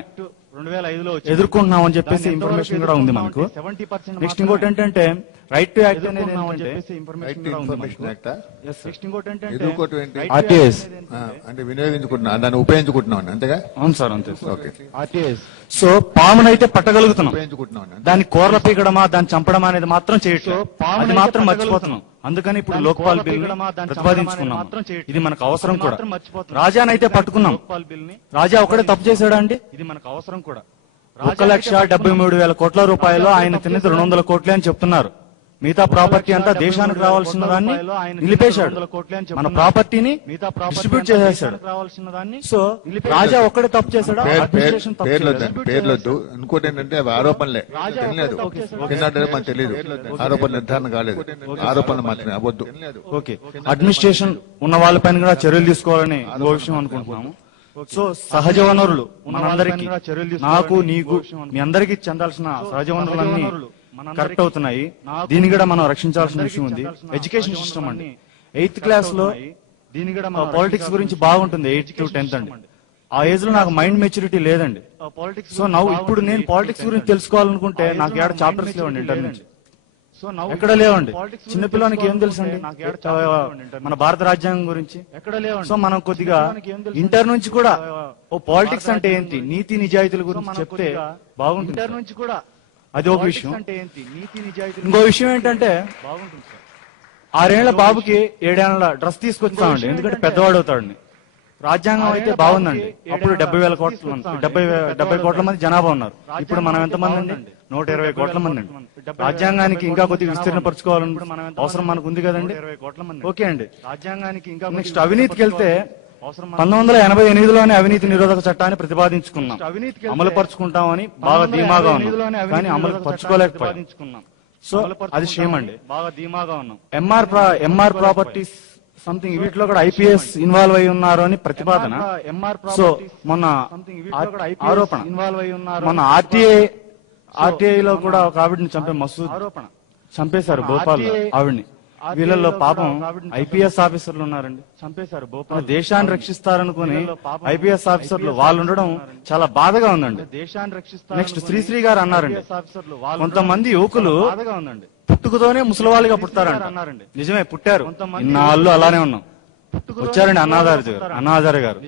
2005లో ఎదుర్కొంటున్నాం అని చెప్పేసి ఇన్ఫర్మేషన్ కూడా ఉంది మనకు. నెక్స్ట్ ఇంకోటి ఏంటంటే రైట్ టు యాక్ట్ అనేది ఏంటంటే రైట్ టు ఇన్ఫర్మేషన్ యాక్ట్ ఇంకోటి ఇంకోటి ఏంటి ఆర్టీఎస్ అంటే వినియోగించుకుంటున్నాను, దాన్ని ఉపయోగించుకుంటున్నాను అంతేగా. అవును సార్, అంతే. ఓకే, సో పామునైతే పట్టగలుగుతున్నాం, ఉపయోగించుకుంటున్నాను. దాన్ని కూరల పీకడమా దాన్ని చంపడమా అనేది మాత్రం చేయట్లేదు, అది మాత్రం మర్చిపోతున్నాం. అందుకని ఇప్పుడు లోక్పాల్ బిల్ ప్రతిపాదించుకున్నాం, ఇది మనకు అవసరం కూడా. రాజానైతే పట్టుకున్నాం, రాజా ఒకడే తప్పు చేశాడా అండి? ఇది మనకు అవసరం కూడా. 1,73,000 కోట్ల రూపాయలు ఆయన తిన్నది 200 కోట్లే అని చెప్తున్నారు. మిగతా ప్రాపర్టీ అంతా దేశానికి రావాల్సిన దాన్ని నిలిపేశాడు, మన ప్రాపర్టీని డిస్ట్రిబ్యూట్ చేసేసాడు. సో రాజా ఒక్కడే తప్పు చేశాడు, అడ్మినిస్ట్రేషన్ తప్పు చేశాడు. పేర్లొద్దు. ఇంకోటి ఏంటంటే అవి ఆరోపణలే, తెలియదు కింద మనకు తెలియదు, ఆరోపణ నిర్ధారణ కాలేదు, ఆరోపణలు మాత్రమే అవ్వద్దు. ఓకే, అడ్మినిస్ట్రేషన్ ఉన్న వాళ్ళపైన కూడా చర్యలు తీసుకోవాలని ఇంకో విషయం అనుకుంటున్నాము. సో సహజ వనరులు మనందరికీ, నాకు నీకు మీ అందరికీ చెందాల్సిన సహజ వనరులన్నీ కరెక్ట్ అవుతున్నాయి, దీన్ని కూడా మనం రక్షించాల్సిన విషయం ఉంది. ఎడ్యుకేషన్ సిస్టమ్ అండి, 8th క్లాస్ లో పాలిటిక్స్ గురించి బాగుంటుంది, 8th to 10th అండి. ఆ ఏజ్ లో నాకు మైండ్ మెచ్యూరిటీ లేదండి. సో ఇప్పుడు నేను పాలిటిక్స్ గురించి తెలుసుకోవాలనుకుంటే నాకు ఏడ చాప్టర్స్ లేవండి ఇంటర్ నుంచి, ఎక్కడ లేవండి. చిన్నపిల్లానికి ఏం తెలుసు అండి మన భారత రాజ్యాంగం గురించి? సో మనం కొద్దిగా ఇంటర్ నుంచి కూడా ఓ పాలిటిక్స్ అంటే ఏంటి, నీతి నిజాయితీల గురించి చెప్తే బాగుంటుంది. ఇంటర్ నుంచి కూడా అది ఒక విషయం. ఇంకో విషయం ఏంటంటే 6 ఏళ్ల బాబుకి 7 ఏళ్ల డ్రెస్ తీసుకొచ్చామండి, ఎందుకంటే పెద్దవాడు అవుతాడని. రాజ్యాంగం అయితే బాగుందండి, అప్పుడు 70 కోట్ల మంది జనాభా ఉన్నారు. ఇప్పుడు మనం ఎంతమంది అండి? 120 కోట్ల మంది అండి. రాజ్యాంగానికి ఇంకా కొద్దిగా విస్తీర్ణపరచుకోవాలని అవసరం మనకు ఉంది కదండి. ఓకే అండి, రాజ్యాంగానికి ఇంకా నెక్స్ట్ అవినీతికి వెళ్తే 1988లోనే అవినీతి నిరోధక చట్టాన్ని ప్రతిపాదించుకున్నాం, అమలు పరుచుకుంటామని బాగా ధీమాగా ఉన్నాం, కానీ అమలు పరచుకోలేకపోయాం. సో అది షేమ్ అండి, బాగా ధీమాగా ఉన్నాం. ఎంఆర్ ప్రాపర్టీస్ సంథింగ్ వీటిలో కూడా ఐపీఎస్ ఇన్వాల్వ్ అయి ఉన్నారు అని ప్రతిపాదన. సో మొన్న ఆరోపణ, మొన్న ఆర్టీఐలో కూడా ఒక ఆవిడని చంపే మసూద్ చంపేశారు భోపాల్ ఆవిడ్ని. వీళ్ళల్లో పాపం ఐపీఎస్ ఆఫీసర్లు ఉన్నారండి, చంపేశారు భోపాల్. దేశాన్ని రక్షిస్తారనుకుని ఐపీఎస్ ఆఫీసర్లు వాళ్ళు ఉండడం చాలా బాధగా ఉందండి. నెక్స్ట్ శ్రీశ్రీ గారు అన్నారండి, కొంతమంది యువకులు పుట్టుకతోనే ముసలివాళ్ళుగా పుడతారండి. నిజమే, పుట్టారు, ఇన్నాళ్ళు అలానే ఉన్నాం. వచ్చారండి అన్నాహజారే గారు,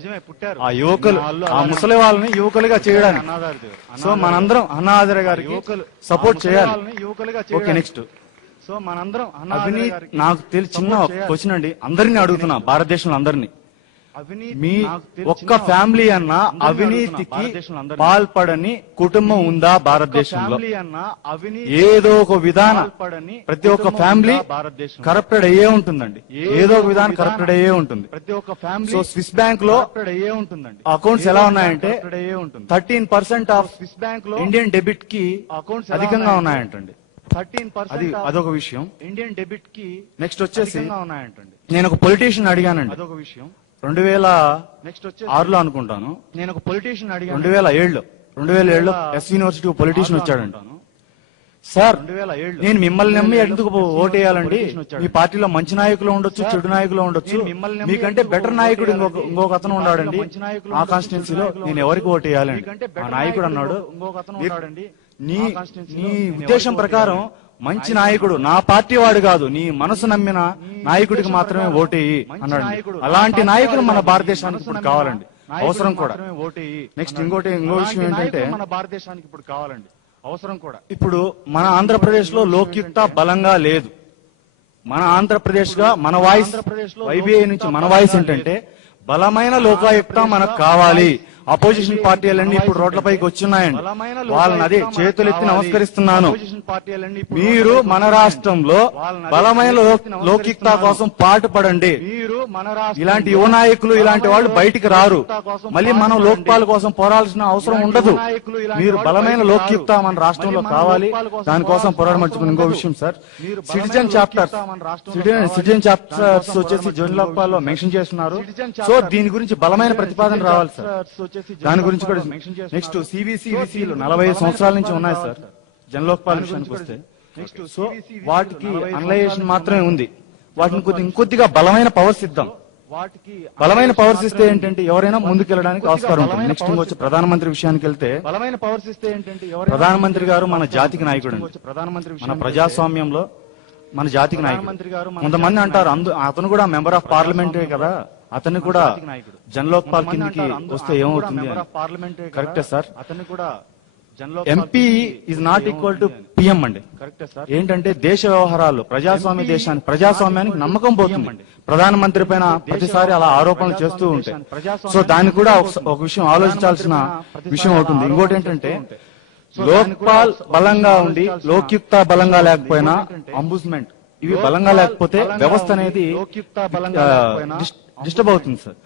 ఆ యువకులు ఆ ముసలి వాళ్ళని యువకులుగా చేయడానికి. సో మనందరం అన్నాహజారే గారికి సపోర్ట్ చేయాలి. ఓకే, నెక్స్ట్ సో మనందరం అవినీతి, నాకు తెలిసి చిన్న క్వశ్చన్ అండి, అందరినీ అడుగుతున్నా, భారతదేశంలో అందరినీ, మీ ఒక్క ఫ్యామిలీ అన్న అవినీతికి పాల్పడని కుటుంబం ఉందా భారతదేశంలో? ఏదో ఒక విధానం ప్రతి ఒక్క ఫ్యామిలీ కరప్టెడ్ అయ్యే ఉంటుందండి, ఏదో ఒక విధానం కరప్టెడ్ అయ్యే ఉంటుంది. సో స్విస్ బ్యాంక్ లో అకౌంట్స్ ఎలా ఉన్నాయంటే 13% ఆఫ్ ఇండియన్ డెబిట్ కి అధికంగా ఉన్నాయంటండి. అదొక విషయం. ఇండియన్ డెబిట్ కి నెక్స్ట్ వచ్చేసి నేను ఒక పొలిటీషియన్ అడిగానండి, అదొక విషయం. 2006లో అనుకుంటాను, నేను ఒక పొలిటీషియన్ అడిగాను. 2007లో ఎస్ యూనివర్సిటీ పొలిటీషియన్ వచ్చాడంట. సార్, నేను మిమ్మల్ని నమ్మి ఎందుకు ఓటు వేయాలండి? మీ పార్టీలో మంచి నాయకులు ఉండొచ్చు, చెడు నాయకులు ఉండొచ్చు, మీకంటే బెటర్ నాయకుడు ఇంకొక అతను ఉన్నాడండి ఆ కాన్స్టిట్యున్సీలో, నేను ఎవరికి ఓటు వేయాలండి? ఆ నాయకుడు అన్నాడు, నీ ఉద్దేశం ప్రకారం మంచి నాయకుడు నా పార్టీ వాడు కాదు, నీ మనసు నమ్మిన నాయకుడికి మాత్రమే ఓటేయి అన్నాడు. అలాంటి నాయకులు మన భారతదేశానికి ఇప్పుడు కావాలండి, అవసరం కూడా. నెక్స్ట్ ఇంకో విషయం ఏంటంటే మన భారతదేశానికి ఇప్పుడు కావాలండి, అవసరం కూడా. ఇప్పుడు మన ఆంధ్రప్రదేశ్ లో లోక్యుక్త బలంగా లేదు. మన ఆంధ్రప్రదేశ్ గా మన వాయిస్, వైబీఐ నుంచి మన వాయిస్ ఏంటంటే బలమైన లోకాయుక్త మనకు కావాలి. అపోజిషన్ పార్టీలన్నీ ఇప్పుడు రోడ్లపైకి వచ్చున్నాయండి, వాళ్ళని అదే చేతులెత్తి నమస్కరిస్తున్నాను. మీరు మన రాష్ట్రంలో బలమైన లోకిక్త కోసం పాటుపడండి. ఇలాంటి యువ నాయకులు ఇలాంటి వాళ్ళు బయటికి రారు, మళ్ళీ మనం లోక్పాల్ కోసం పోరాడాల్సిన అవసరం ఉండదు. మీరు బలమైన లోక్యుక్త మన రాష్ట్రంలో కావాలి, దానికోసం పోరాడమని. ఇంకో విషయం సార్, సిటిజన్ చాప్టర్స్ వచ్చేసి జోన్ లోక్పాల్ లో మెన్షన్ చేస్తున్నారు. సో దీని గురించి బలమైన ప్రతిపాదన రావాలి సార్, దాని గురించి కూడా. నెక్స్ట్ సివిసిలు 45 సంవత్సరాల నుంచి ఉన్నాయి సార్ జనలోక్పాల్ విషయానికి వస్తే. సో వాటికి అనలైజేషన్ మాత్రమే ఉంది, వాటిని ఇంకొద్దిగా బలమైన పవర్స్ ఇద్దాం. బలమైన పవర్స్ ఇస్తే ఏంటంటే ఎవరైనా ముందుకెళ్ళడానికి ఆస్కారం ఉంటుంది. నెక్స్ట్ ఇంకొచ్చి ప్రధానమంత్రి విషయానికి వెళ్తే, బలమైన పవర్స్ ఇస్తే ఏంటంటే ప్రధానమంత్రి గారు మన జాతికి నాయకుడు. మన ప్రజాస్వామ్యంలో మన జాతికి నాయకుడు. కొంతమంది అంటారు అతను కూడా మెంబర్ ఆఫ్ పార్లమెంటే కదా, అతన్ని కూడా జన్లోక్పాల్ కిందకి వస్తే ఏమవుతుంది? కరెక్టే సార్. అతన్ని కూడా MP is not equal to PM అండి. ఏంటంటే దేశ వ్యవహారాలు ప్రజాస్వామ్యానికి నమ్మకం పోతుంది. ప్రధానమంత్రి పైన ప్రతిసారి అలా ఆరోపణలు చేస్తూ ఉంటాయి. సో దాన్ని కూడా ఒక విషయం ఆలోచించాల్సిన విషయం అవుతుంది. ఇంకోటి ఏంటంటే లోక్పాల్ బలంగా ఉండి లోక్యుక్త బలంగా లేకపోయినా అంబుస్మెంట్ ఇవి బలంగా లేకపోతే వ్యవస్థ అనేది డిస్టర్బ్ అవుతుంది సార్.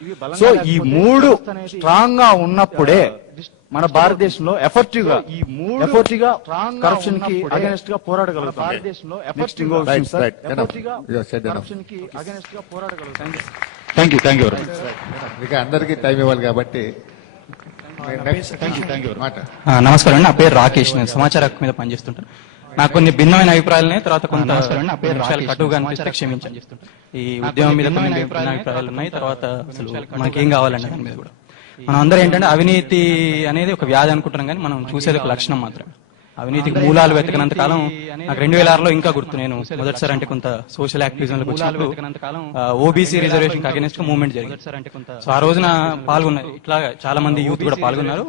సో ఈ మూడు స్ట్రాంగ్ గా ఉన్నప్పుడే మన భారతదేశంలో ఎఫెక్టివ్ గా కరప్షన్ కి అగైనెస్ట్ గా పోరాడగలుగుతాం. నెక్స్ట్ ఇంకో విషయం సార్, కరప్షన్ కి అగైనెస్ట్ గా పోరాడగలుగుతాం. Thank you. ఇక అందరికీ టైం ఇవ్వాలి కాబట్టి నమస్కారం అండి. నా పేరు రాకేష్. నేను సమాచార హక్కు మీద పనిచేస్తుంటాను. నాకు కొన్ని భిన్నమైన అభిప్రాయాలని తర్వాత కొంత విషయాలు కటువుగా అనిపిస్తే క్షమించండి. ఈ ఉద్యమం మీద కొన్ని భిన్న అభిప్రాయాలు ఉన్నాయి. తర్వాత అసలు మనకేం కావాలండి దాని మీద కూడా మనం అందరూ ఏంటంటే అవినీతి అనేది ఒక వ్యాధి అనుకుంటున్నాం, కానీ మనం చూసేది ఒక లక్షణం మాత్రమే. అవినీతికి మూలాలు వెతకనంత కాలం నాకు 2006లో ఇంకా గుర్తు. నేను మొదటిసారి అంటే కొంత సోషల్ యాక్టివిజం లోకి వచ్చినప్పుడు ఓబీసీ రిజర్వేషన్ అగైనెస్ట్ మూవ్మెంట్ జరిగింది. సో ఆ రోజున పాల్గొన్నారు. ఇట్లా చాలా మంది యూత్ కూడా పాల్గొన్నారు.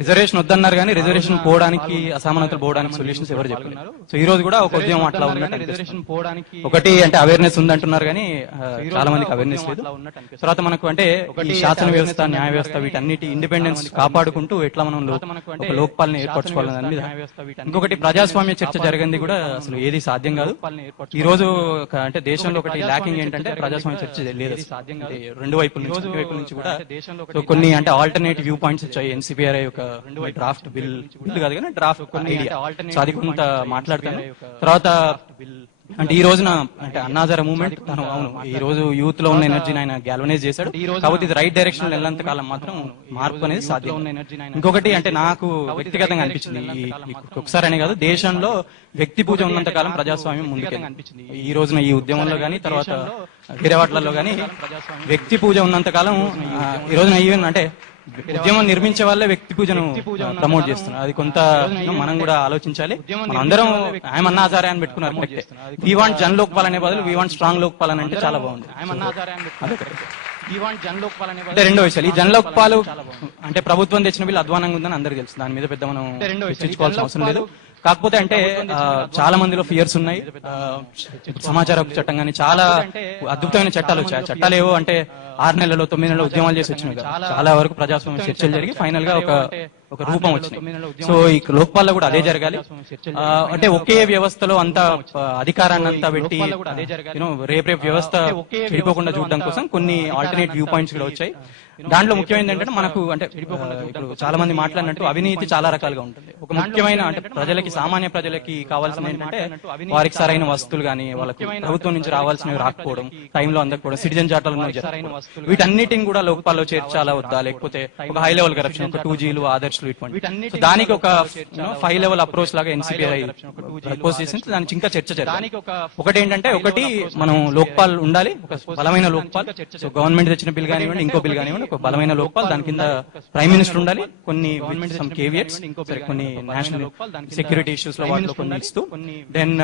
రిజర్వేషన్ వద్దన్నారు, కానీ రిజర్వేషన్ పోవడానికి అసమానతలు పోవడానికి సొల్యూషన్స్ ఎవరు చెప్పారు. సో ఈ రోజు కూడా ఒక ఉద్యమం అట్లా ఉన్నట్టు రిజర్వేషన్ పోవడానికి ఒకటి అంటే అవేర్నెస్ ఉందంటున్నారు, కానీ చాలా మందికి అవేర్నెస్ లేదు. తర్వాత మనకు అంటే ఈ శాసన వ్యవస్థ, న్యాయ వ్యవస్థ వీటన్నిటి ఇండిపెండెన్స్ కాపాడుకుంటూ ఎట్లా మనం ఒక లోక్పాల్ని ఏర్పరచుకోవాలని దాని మీద. ఇంకొకటి ప్రజాస్వామ్య చర్చ జరిగింది కూడా అసలు ఏది సాధ్యం కాదు. ఈ రోజు అంటే దేశంలో ఒకటి ల్యాకింగ్ ఏంటంటే ప్రజాస్వామ్య చర్చ లేదు. రెండు వైపుల నుంచి కూడా కొన్ని అంటే ఆల్టర్నేటివ్ వ్యూ పాయింట్స్ వచ్చాయి. ఎన్సీపీఆర్ఐ ఒక డ్రాఫ్ట్ బిల్ కాదు కానీ డ్రాఫ్ట్ కొన్ని సో అది కొంత మాట్లాడతాను. తర్వాత అంటే ఈ రోజున అంటే అన్నాజార మూవ్మెంట్ తను అవును ఈ రోజు యూత్ లో ఉన్న ఎనర్జీని ఆయన గ్యాల్వనైజ్ చేశాడు. కాబట్టి ఇది రైట్ డైరెక్షన్ వెళ్ళినంత కాలం మాత్రం మార్పు అనేది సాధ్యం. ఇంకొకటి అంటే నాకు వ్యక్తిగతంగా అనిపించింది, ఒకసారి అనే కాదు, దేశంలో వ్యక్తి పూజ ఉన్నంత కాలం ప్రజాస్వామ్యం ముందుకెళ్ళి అనిపించింది. ఈ రోజున ఈ ఉద్యమంలో గానీ తర్వాత వేరే వాటిలలో గానీ వ్యక్తి పూజ ఉన్నంత కాలం ఈ రోజున ఈవెన్ అంటే ఉద్యమం నిర్మించే వాళ్ళే వ్యక్తి పూజను ప్రమోట్ చేస్తున్నారు. అది కొంత మనం కూడా ఆలోచించాలి. మనం అందరం ఆయన అన్నాచార్య అని పెట్టుకున్నారు. వీ వాంట్ జన్ లోక్పాల్ అనే బదులు వీ వాంట్ స్ట్రాంగ్ లోక్పాల్ అని అంటే చాలా బాగుంది. అంటే రెండో విషయాలు, ఈ జన్ లోక్పాల్ అంటే ప్రభుత్వం తెచ్చిన బిల్లు అధ్వానంగా ఉందని అందరికీ తెలుసు. దాని మీద పెద్ద మనం చర్చించుకోవాల్సిన అవసరం లేదు. కాకపోతే అంటే చాలా మందిలో ఫియర్స్ ఉన్నాయి. సమాచార హక్కు చట్టం కానీ చాలా అద్భుతమైన చట్టాలు వచ్చాయి. చట్టాలు ఏవో అంటే 6 నెలలో 9 నెలలు ఉద్యమాలు చేసి వచ్చినాయి. చాలా వరకు ప్రజాస్వామ్య చర్చలు జరిగి ఫైనల్ గా ఒక రూపం వచ్చింది. సో ఈ లోక్పాల్లో కూడా అదే జరగాలి. అంటే ఒకే వ్యవస్థలో అంత అధికారాన్ని అంతా పెట్టి రేపు వ్యవస్థ చెడిపోకుండా చూడడం కోసం కొన్ని ఆల్టర్నేట్ వ్యూ పాయింట్స్ కూడా వచ్చాయి. దాంట్లో ముఖ్యమైనది ఏంటంటే మనకు అంటే ఇప్పుడు చాలా మంది మాట్లాడినట్టు అవినీతి చాలా రకాలుగా ఉంటుంది. ఒక ముఖ్యమైన అంటే ప్రజలకి సామాన్య ప్రజలకి కావాల్సింది ఏంటంటే వారికి సరైన వస్తువులు కానీ వాళ్ళకి ప్రభుత్వం నుంచి రావాల్సినవి రాకపోవడం, టైంలో అందకపోవడం, సిటిజన్ చార్టర్లు వీటన్నిటిని కూడా లోక్పాల్లో చేర్చాలా వద్దా, లేకపోతే ఒక హై లెవెల్ కరప్షన్ ఒక 2Gలు ఆదర్శలు ఇటువంటి దానికి ఒక 5 లెవెల్ అప్రోచ్ లాగా ఎన్సీపీఐ ప్రపోజ్ చేసింది. దానికి ఇంకా చర్చ జరగాలి. ఒకటి ఏంటంటే ఒకటి మనం లోక్పాల్ ఉండాలి, ఒక బలమైన లోక్పాల్. సో గవర్నమెంట్ తెచ్చిన బిల్ కానివ్వండి, ఇంకో బిల్ కానివ్వండి, ఒక బలమైన లోక్పాల్. దాని కింద ప్రైమ్ మినిస్టర్ ఉండాలి. కొన్ని సమ్ కేవియట్స్, కొన్ని నేషనల్ సెక్యూరిటీ ఇష్యూస్ లో వాటిలో కొన్ని ఇస్తూ దెన్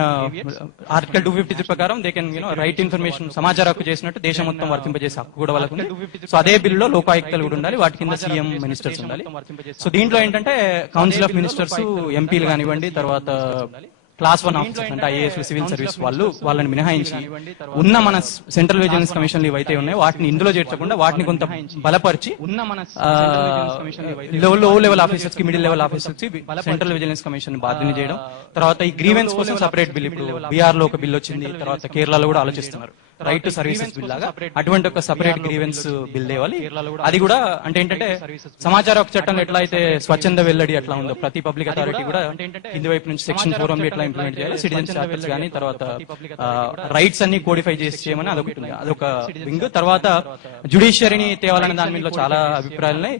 ఆర్టికల్ 253 ప్రకారం దే కెన్ రైట్ ఇన్ఫర్మేషన్ సమాచార హక్కు చేసినట్టు దేశం మొత్తం వర్తింపజేసే హక్కు కూడా వాళ్ళకు ఉంది. సో అదే బిల్లులో లోకాయుక్తలు కూడా ఉండాలి. వాటి కింద సీఎం మినిస్టర్స్ ఉండాలి. సో దీంట్లో ఏంటంటే కౌన్సిల్ ఆఫ్ మినిస్టర్స్, ఎంపీలు కానివ్వండి, తర్వాత క్లాస్ 1 ఆఫీసర్స్ అంటే ఐఏఎస్ సివిల్ సర్వీస్ వాళ్ళని మినహాయించి ఉన్న మన సెంట్రల్ విజిలెన్స్ కమిషన్లు ఏవైతే ఉన్నాయో వాటిని ఇందులో చేర్చకుండా వాటిని కొంత బలపరిచి లో లెవెల్ ఆఫీసర్స్ కి, మిడిల్ లెవెల్ ఆఫీసర్స్ కి సెంట్రల్ విజిలెన్స్ కమిషన్ బాధ్యత చేయడం. తర్వాత ఈ గ్రీవెన్స్ కోసం సపరేట్ బిల్, ఇప్పుడు బీహార్ లో ఒక బిల్ వచ్చింది, తర్వాత కేరళలో కూడా ఆలోచిస్తున్నారు రైట్ టు సర్వీసెస్ బిల్ లాగా. అటువంటి ఒక సపరేట్ గ్రీవెన్స్ బిల్ తేవాలి. అది కూడా అంటే ఏంటంటే సమాచార హక్కు చట్టంలో ఎట్లా అయితే స్వచ్ఛంద వెల్లడి అట్లా ఉందో ప్రతి పబ్లిక్ అథారిటీ కూడా కింది వైపు నుంచి సెక్షన్ 4 ఎట్లా ఇంప్లిమెంట్ చేయాలి, సిటిజన్ చార్టర్స్ కానీ తర్వాత రైట్స్ అన్ని కోడిఫై చేసి చేయమని అదొకటి ఉంది. అదొక వింగ్. తర్వాత జ్యుడిషియరీని తేవాలనే దాని మీద చాలా అభిప్రాయాలు ఉన్నాయి.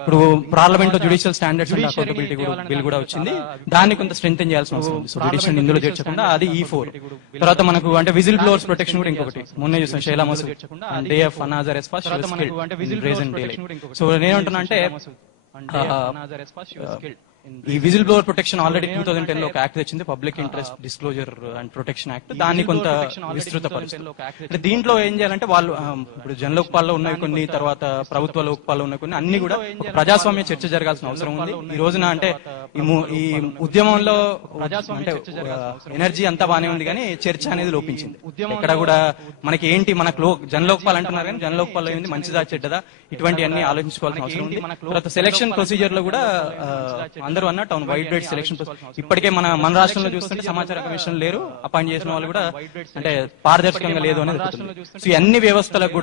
ఇప్పుడు పార్లమెంట్ లో judicial standards and accountability bill కూడా వచ్చింది. దాన్ని కొంత స్ట్రెంథెన్ చేయాల్సిన అవసరం ఉంది. సో జ్యుడిషియల్ ఇందులో చేర్చకుండా అది E4. తర్వాత మనకు అంటే విజిల్ బ్లోవర్స్ ప్రొటెక్షన్ కూడా ఇంకొకటి మొన్న చూసాం. Shaila Masood day of another ఎస్పాస్ సో నేనేమంటున్నా అంటే ఈ విజిల్ బ్లోవర్ ప్రొటెక్షన్ ఆల్రెడీ 2010 లో ఒక యాక్ట్ తెచ్చింది, public interest disclosure and protection act. దాన్ని కొంత విస్తృతపరుస్తుంది. అంటే దీంట్లో ఏం చేయాలంటే వాళ్ళు ఇప్పుడు జనలోక్పాల్లో ఉన్నవి కొన్ని, తర్వాత ప్రభుత్వ లోక్పాల్లో ఉన్న కొన్ని, అన్ని కూడా ఒక ప్రజాస్వామ్య చర్చ జరగాల్సిన అవసరం ఉంది. ఈ రోజున అంటే ఈ ఉద్యమంలో అంటే ఎనర్జీ అంతా బానే ఉంది కానీ చర్చ అనేది లోపించింది. ఇక్కడ కూడా మనకి ఏంటి, మనకు జనలోక్పాల్ అంటున్నారు కానీ జనలోక్పాల్లో ఏంది, మంచిదా చెడ్డదా, ఇటువంటి అన్ని ఆలోచించుకోవాల్సిన అవసరం ఉంది. తర్వాత సెలక్షన్ ప్రొసీజర్ లో కూడా అందరూ అన్నట్టు అవును, వైడ్ రేట్ సెలక్షన్ ఇప్పటికే మన రాష్ట్రంలో చూస్తుంటే సమాచార కమిషన్ లేరు, అపాయింట్ చేసిన వాళ్ళు కూడా అంటే పారదర్శకంగా లేదు అనేది. సో ఈ అన్ని వ్యవస్థలకు కూడా